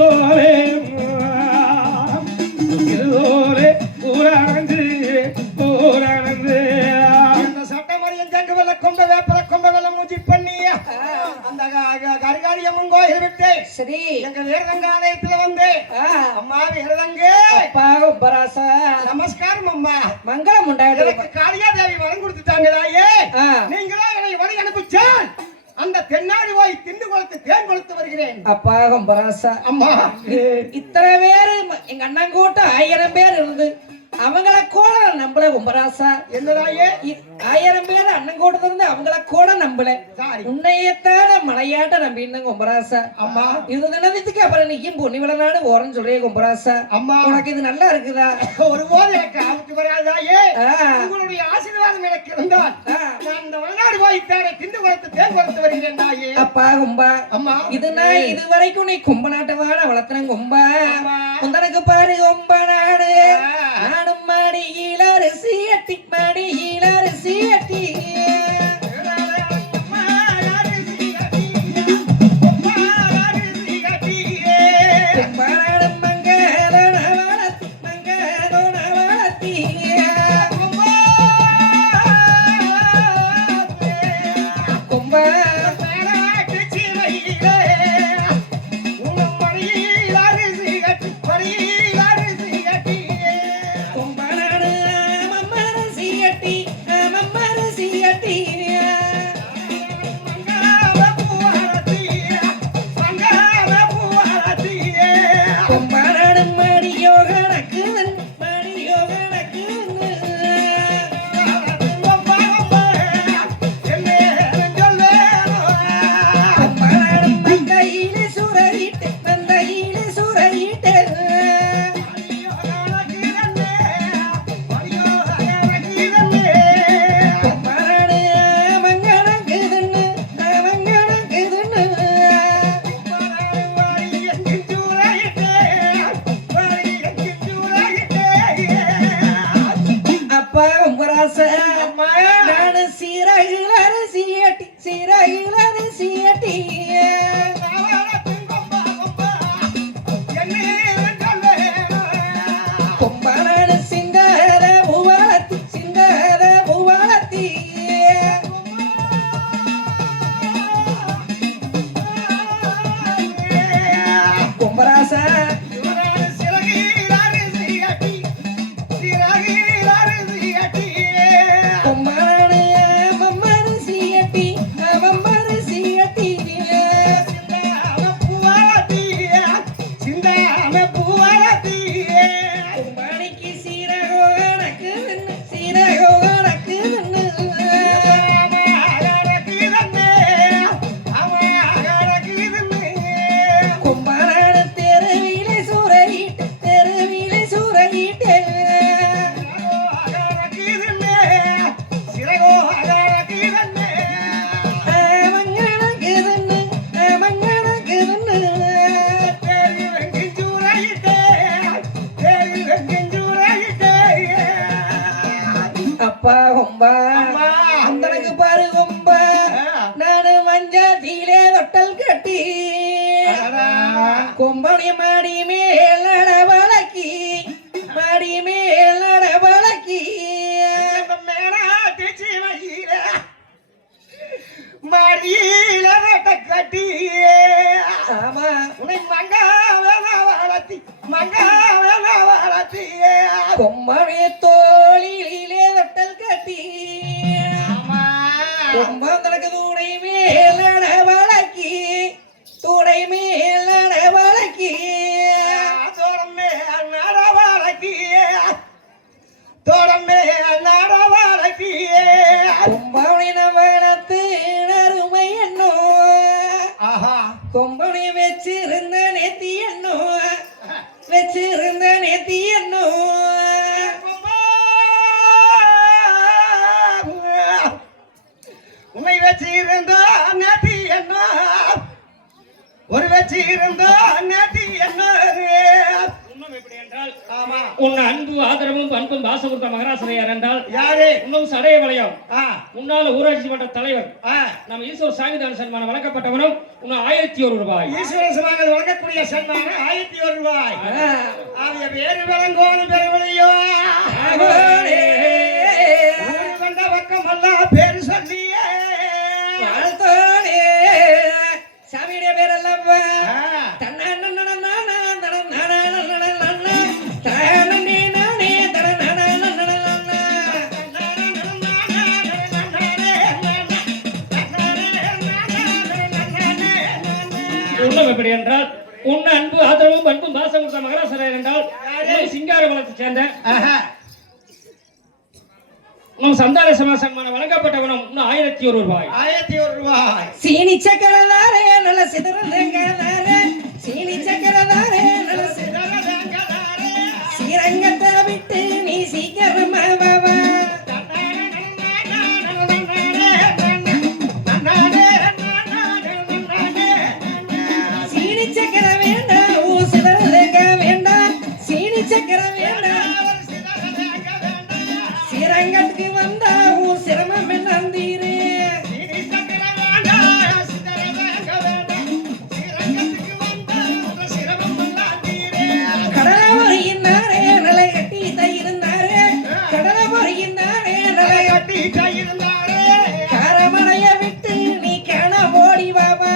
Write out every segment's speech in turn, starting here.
இதுதோலே இதுதோலே ஊரானந்து ஊரானந்து அந்த சட்டமரியம் ஜங்கு வெள்ள கொம்ப வேப்பல கொம்ப வெள்ள மூஞ்சி பண்ணியா அந்த கரிகாளியம்மன் கோயில் விட்டு சரி எங்க வீரதங்க ஆலயத்துல வந்து அம்மா வீரதங்க அப்பா உபராசா நமஸ்காரம் அம்மா மங்களம் உண்டாயிடு எனக்கு காளியா தேவி வரம் கொடுத்துட்டாங்களாயே நீங்களா என்னை வழி அனுப்பிச்சால் அந்த தென்னாடி வாய் திண்டு கொளுத்து தேன் கொளுத்து வருகிறேன் அப்பா உபராசா அம்மா இத்தனை பேரு எங்க அண்ணன் கூட்டம் 1000 பேர் இருந்து அவங்கள கூட நம்பல உம்பராசா என்னடாயே 1000 பேர் அண்ணன் கூட்டத்துல இருந்து அவங்கள கூட நம்பல உன்னையத்தான மலையாட்ட நம்பி இருந்தாங்க உம்பராசா அம்மா இது நினைத்துக்கு அப்புறம் நீக்கும் பொன்னி விளநாடு ஓரன்னு சொல்றேன் உம்பராசா அம்மா உனக்கு இது நல்லா இருக்குதா ஒருபோது எனக்கு ஆபத்து வராதாயே உங்களுடைய ஆசீர்வாதம் எனக்கு இருந்தால் நான் இந்த வளநாடு வாய் தேனை திண்டு கொளுத்து தேன் கொளுத்து வருகிறேன் தாயே அப்பா கும்பா அம்மா இது நான் இது வரைக்கும் நீ கும்ப நாட்டவான வளர்த்தன கும்பா உந்தனக்கு பாரு கும்ப நாடு நாடும் மடியில அரிசி அட்டி மடியில அரிசி அட்டி நானு சீரகில அரிசி அட்டி சீரகில அரிசி அட்டி கொம்பனாடு சிங்கார பூவாலத்தி சிங்கார பூவாலத்தி கொம்பராசா அப்பா கொம்பா அந்தனக்கு பாரு கொம்பா நானு மஞ்சாத்திலே தொட்டல் கட்டி கொம்பனி மாடி மேல் நட வழக்கி மாடி மேல் நட வழக்கி மாடியில கட்டி ஆமா உன்னை மங்காவளத்தி கொம்பனி தோளிலே தொட்டல் கட்டி கொம்பா தனக்கு தூணை மேல் நட வழக்கி தூணை மேல் நட வழக்கி கொம்பனை நவனத்து அருமை என்னோ கொம்பனை வச்சிருந்த நேத்தி என்னோ வச்சிருந்த நேத்தி என்னோ உன்னை வச்சிருந்த நேத்தி என்ன ஒரு வச்சிருந்த நேத்தி என்ன உன் அன்பு ஆதரவும் பண்பும் பாசமுத்த மகராசனையார் என்றால் யாரு இன்னும் சடைய வளையம் முன்னாள் ஊராட்சி மன்ற தலைவர் நம்ம ஈஸ்வர சாமிதான் சன்மானம் வழங்கப்பட்டவனும் இன்னும் 1001 ரூபாய். ஈஸ்வர சன்மானம் வழங்கக்கூடிய சன்மானம் 1001 ரூபாய். அவைய வேறு விளங்கோனும் பெருவழியோ வந்த பக்கம் எல்லாம் பேரு சொல்லியே வாழ்த்தோனே சாமியுடைய பேரெல்லாம் எப்படி என்றால் உன்ன அன்பு ஆதரவும் அன்பும் பாசம் கொடுத்த மகராசரர் என்றால் சிங்காரவளத்தை சேர்ந்த நம் சந்தான சன்மானம் வழங்கப்பட்டவனும் இன்னும் 1001 ரூபாய். 1001 ரூபாய். சீனி சக்கரதாரே நல்ல சிதறந்தாரே சீனி சக்கரதாரே நல்ல சிதறந்தாரே ஸ்ரீரங்கத்தை விட்டு நீ சீக்கிரமா பாபா சீனி சக்கர வேண்டாம் ஊ சிதறதேங்க வேண்டாம் சீனி சக்கர வேண்டாம் ஸ்ரீரங்கத்துக்கு வந்தா ஊ சிரமம் எல்லாம் தீரே கடலை பொறியினாரே நிலை கட்டி இருந்தாரே கடலை பொறியினாரே நிலை கட்டி இருந்தாரே காரமலைய விட்டு நீ காண ஓடி பாபா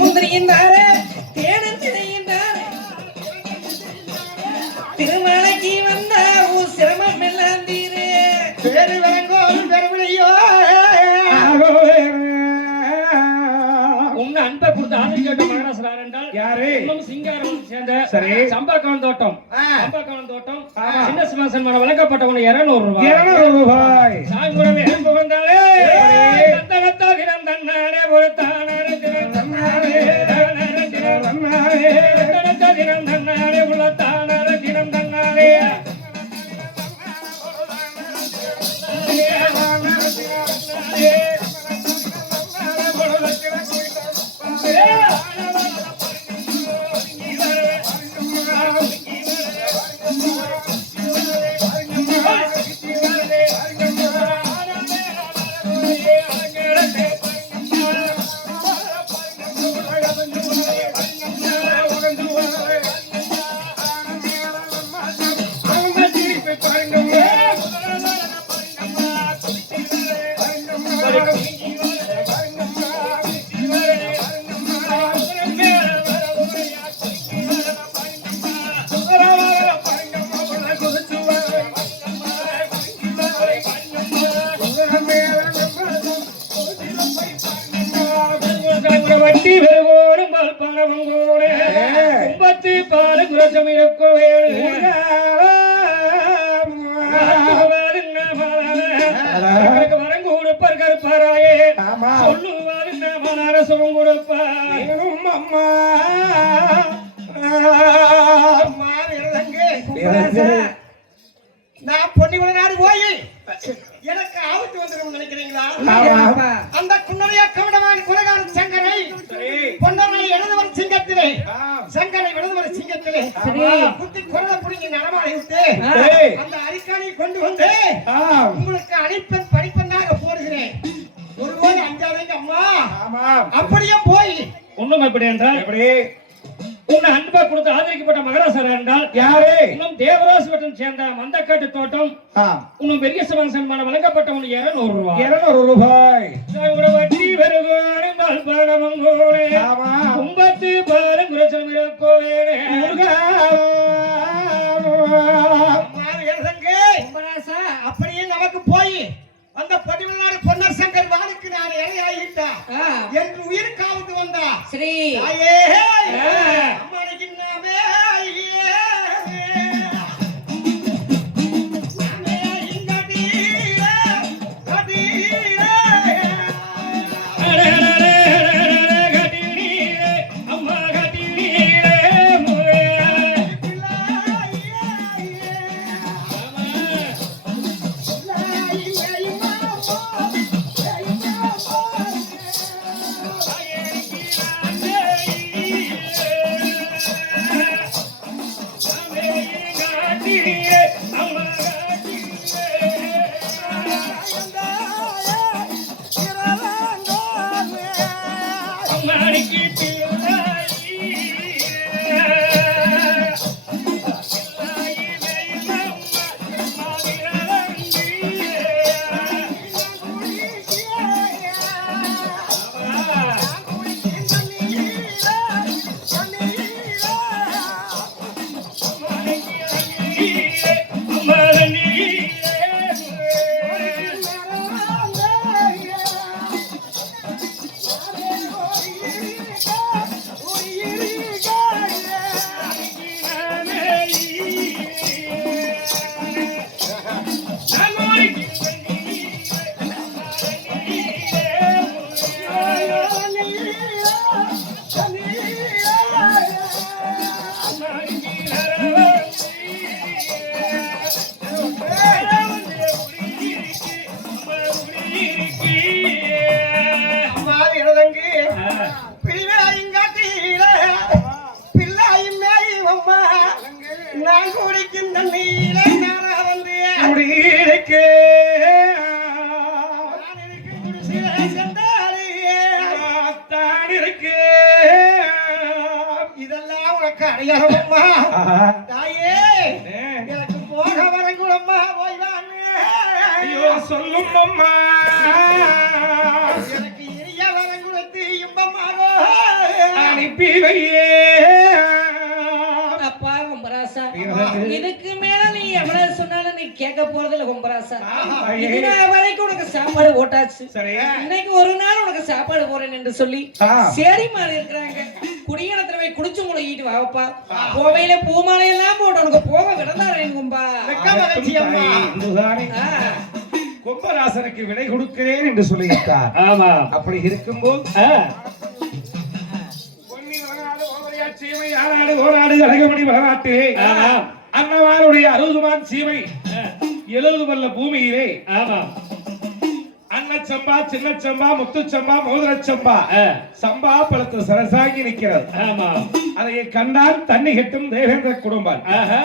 முந்திரியினாரே தேனந்திரியினாரே திருமலைக்கு வந்த ஊ சிரமம் எல்லாம் தீரே பேரு விளங்கோனும் பெருவழியோ உன்ன அன்பை கொடுத்து ஆதரிக்கப்பட்ட மகராசரர் என்றால் யாரு? இன்னும் சிங்காரவளத்தை சேர்ந்த சரி. சம்பாக்கவன் தோட்டம் சின்ன சன்மானம் வழங்கப்பட்டவனும் 200 ரூபாய். 200 ரூபாய். சாங்குடமே புகழ்ந்தாலே தந்தனத்தாகிரம் தன்னாரே ஒரு தானாரே தினம் தன்னாரே தானாரே தினம் தன்னாரே தந்தனத்தாகிரம் தன்னாரே உள்ள தானாரே தினம் தன்னாரே வட்டி பெருவோடும் பால் பணமும் கூட கும்பத்து பால் குரசம் இருக்க வேடு வரம் கொடுப்பார் கருப்பாராயே சொல்லுவாரு அரசும் கொடுப்பார் அம்மா நான் பொன்னிகுல நாடு போய் எனக்கு ஆபத்து வந்துடும் நினைக்கிறீங்களா? அந்த குன்னரையா கவனமான குலகாரன் சங்கரை பொன்னரை எழுதுவர் சிங்கத்திலே சங்கரை எழுதுவர் சிங்கத்திலே குத்தி குரலை புடிங்கி நடமாடி விட்டு அந்த அரிக்கானை கொண்டு வந்து உங்களுக்கு அடிப்பன் படிப்பன்னாக போடுகிறேன். ஒருவேளை அஞ்சாதீங்க அம்மா. அப்படியே போய் ஒண்ணும் எப்படி என்றால் எப்படி உன்னை அன்பா கொடுத்து ஆதரிக்கப்பட்ட மகராசரர் என்றால் யாரு? இன்னும் தேவராசி வட்டம் சேர்ந்த மந்தக்காட்டு தோட்டம் இன்னும் பெரிய சன்மானம் வழங்கப்பட்டவன் 200 ரூபாய். 200 ரூபாய். வட்டி வருவாரும் பால்பாடமும் கோடே கும்பத்து பாலும் குரசம் இருக்கோவேனே அப்படியே நமக்கு போய் அந்த பதினாறு பொன்னர் சங்கர் வாளுக்கு நான் இறையாயிட்டா என்று உயிருக்காவுக்கு வந்தா ஸ்ரீ அம்மாடிக்கு நாமே நான் குடிக்கும் தண்ணீரை நான வந்து குடியிருக்கே நான் இருக்கும் குடிசையை சென்றாலே தான் இருக்கே இதெல்லாம் உனக்கு அடையாளம்மா தாயே எனக்கு போக வரங்குளம்மா போய் வாங்க ஐயோ சொல்லும் அம்மா எனக்கு இனிய வரங்குளத்து இன்பமாக அனுப்பி வையே அப்பா கும்பராசா இதுக்கு மேல நீ எவ்வளவு சொன்னாலும் நீ கேட்க போறதில்ல கும்பராசா இது நாள் வரைக்கும் உனக்கு சாப்பாடு போட்டாச்சு சரி இன்னைக்கு ஒரு நாள் உனக்கு சாப்பாடு போறேன் என்று சொல்லி சேரி மாறி இருக்கிறாங்க குடியடத்துல போய் குடிச்சு முழுகிட்டு வாப்பா கோவையில பூமாலை எல்லாம் போட்டு உனக்கு போக விடந்தாரேன் கும்பா கும்பராசனுக்கு விடை கொடுக்கிறேன் என்று சொல்லியிருக்கார் ஆமா அப்படி இருக்கும்போது பொன்னி வளநாடு ஓவரையா சீமை யாராடு ஓராடு அழகமணி வளநாட்டு அன்னவாருடைய 60 மான் சீமை 70 வல்ல பூமியிலே ஆமா அன்னச்சம்பா சின்னச்சம்பா முத்துச்சம்பா மோதிரச்சம்பா சம்பா பழத்து சரசாகி நிற்கிறது ஆமா அதை கண்டால் தண்ணி கட்டும் தேவேந்திர குடும்பம் ஆஹா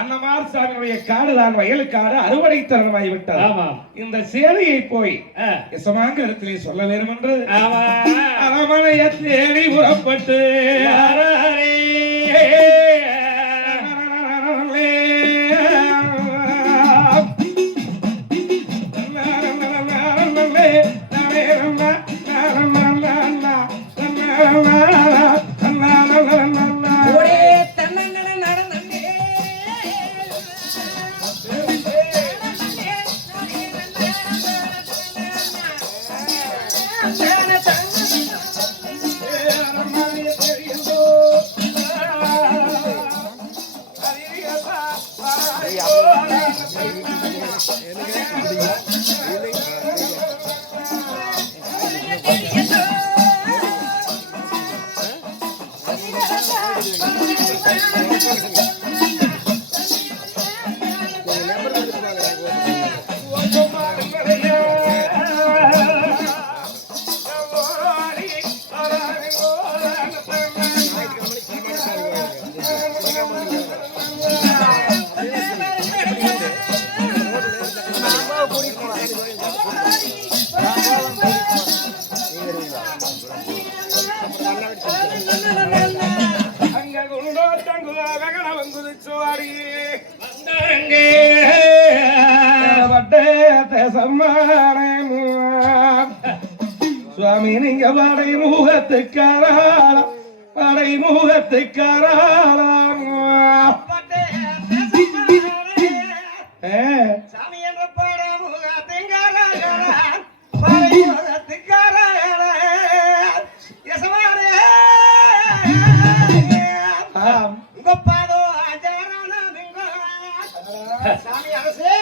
அன்னமார் சாமியுடைய காடு தான் வயலுக்காடு அறுவடை தருணமாகி விட்டது ஆமா இந்த சேவையை போய் எசமாங்க இடத்திலே சொல்ல வேண்டும் என்று ஆமா அரமனையை தேடி புறப்பட்டு சுவாமி நீங்க படை முகத்துக்காராளம் படை முகத்துக்காராளம் சாமி என்ற பாடம் உங்க பாதோ ஆச்சாரம் சாமி அரசே